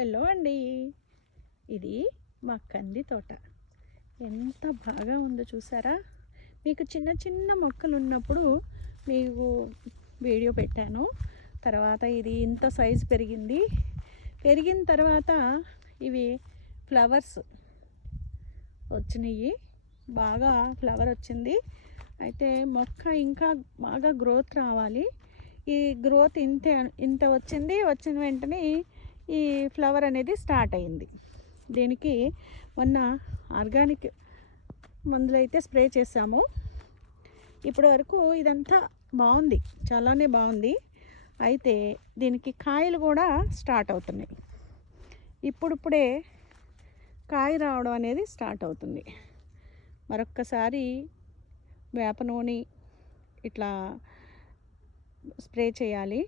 Hello అండి. ఇది మా కంది తోట. ఎంత బాగా ఉందో చూసారా? మీకు చిన్న చిన్న మొక్కలు ఉన్నప్పుడు మీకు వీడియో పెట్టాను. తర్వాత ఇది ఇంత సైజు పెరిగింది. పెరిగిన తర్వాత ఇవి ఫ్లవర్స్ వచ్చినాయి. బాగా ఫ్లవర్ వచ్చింది. అయితే మొక్క ఇంకా బాగా గ్రోత్ రావాలి. ఈ గ్రోత్ ఇంత వచ్చింది. వచ్చిన వెంటనే ఈ ఫ్లవర్ అనేది స్టార్ట్ అయింది. దీనికి మొన్న ఆర్గానిక్ మందులు అయితే స్ప్రే చేసాము. ఇప్పటి వరకు ఇదంతా బాగుంది, చాలానే బాగుంది. అయితే దీనికి కాయలు కూడా స్టార్ట్ అవుతున్నాయి. ఇప్పుడిప్పుడే కాయ రావడం అనేది స్టార్ట్ అవుతుంది. మరొక్కసారి వేప నూనె ఇట్లా స్ప్రే చేయాలి.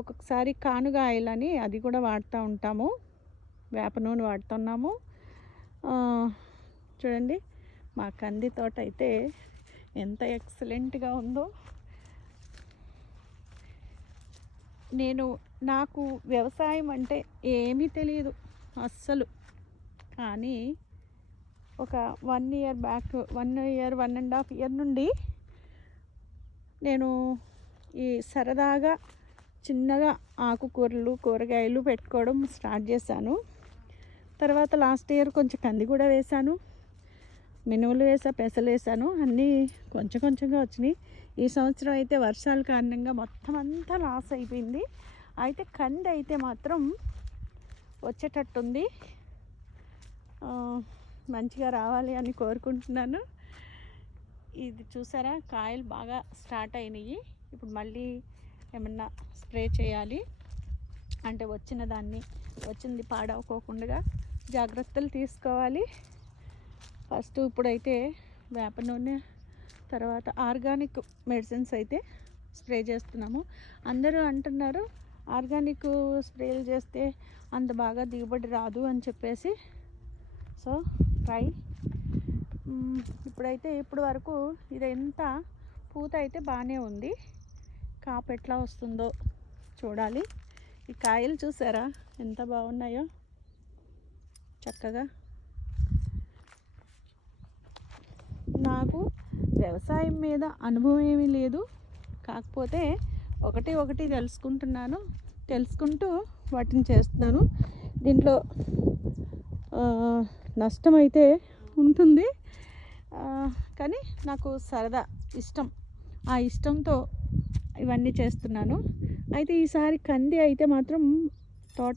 ఒక్కొక్కసారి కానుగ ఆయిల్ అని అది కూడా వాడుతూ ఉంటాము. వేప నూనె వాడుతున్నాము. చూడండి మా కంది తోట అయితే ఎంత ఎక్సలెంట్గా ఉందో. నాకు వ్యవసాయం అంటే ఏమీ తెలియదు అస్సలు. కానీ ఒక 1 ఇయర్ బ్యాక్, 1.5 ఇయర్ నుండి నేను ఈ సరదాగా చిన్నగా ఆకుకూరలు, కూరగాయలు పెట్టుకోవడం స్టార్ట్ చేశాను. తర్వాత లాస్ట్ ఇయర్ కొంచెం కంది కూడా వేశాను, మినుములు వేసా, పెసలు వేసాను. అన్నీ కొంచెం కొంచెంగా వచ్చినాయి. ఈ సంవత్సరం అయితే వర్షాల కారణంగా మొత్తం అంతా లాస్ అయిపోయింది. అయితే కంది అయితే మాత్రం వచ్చేటట్టుంది. మంచిగా రావాలి అని కోరుకుంటున్నాను. ఇది చూసారా, కాయలు బాగా స్టార్ట్ అయినాయి. ఇప్పుడు మళ్ళీ ఏమన్నా స్ప్రే చేయాలి అంటే వచ్చింది పాడవకోకుండా జాగ్రత్తలు తీసుకోవాలి. ఫస్ట్ ఇప్పుడైతే వేప నూనె, తర్వాత ఆర్గానిక్ మెడిసిన్స్ అయితే స్ప్రే చేస్తున్నాము. అందరూ అంటున్నారు ఆర్గానిక్ స్ప్రేలు చేస్తే అంత బాగా దిగుబడి రాదు అని చెప్పేసి. So try. ఇప్పుడైతే ఇప్పటి వరకు ఇదంతా పూత అయితే బాగానే ఉంది. కాపు ఎట్లా వస్తుందో చూడాలి. ఈ కాయలు చూసారా ఎంత బాగున్నాయో చక్కగా. నాకు వ్యవసాయం మీద అనుభవం ఏమీ లేదు. కాకపోతే ఒకటి తెలుసుకుంటూ వాటిని చేస్తున్నాను. దీంట్లో నష్టం అయితే ఉంటుంది, కానీ నాకు సరదా, ఇష్టం. ఆ ఇష్టంతో ఇవన్నీ చేస్తున్నాను. అయితే ఈసారి కంది అయితే మాత్రం తోట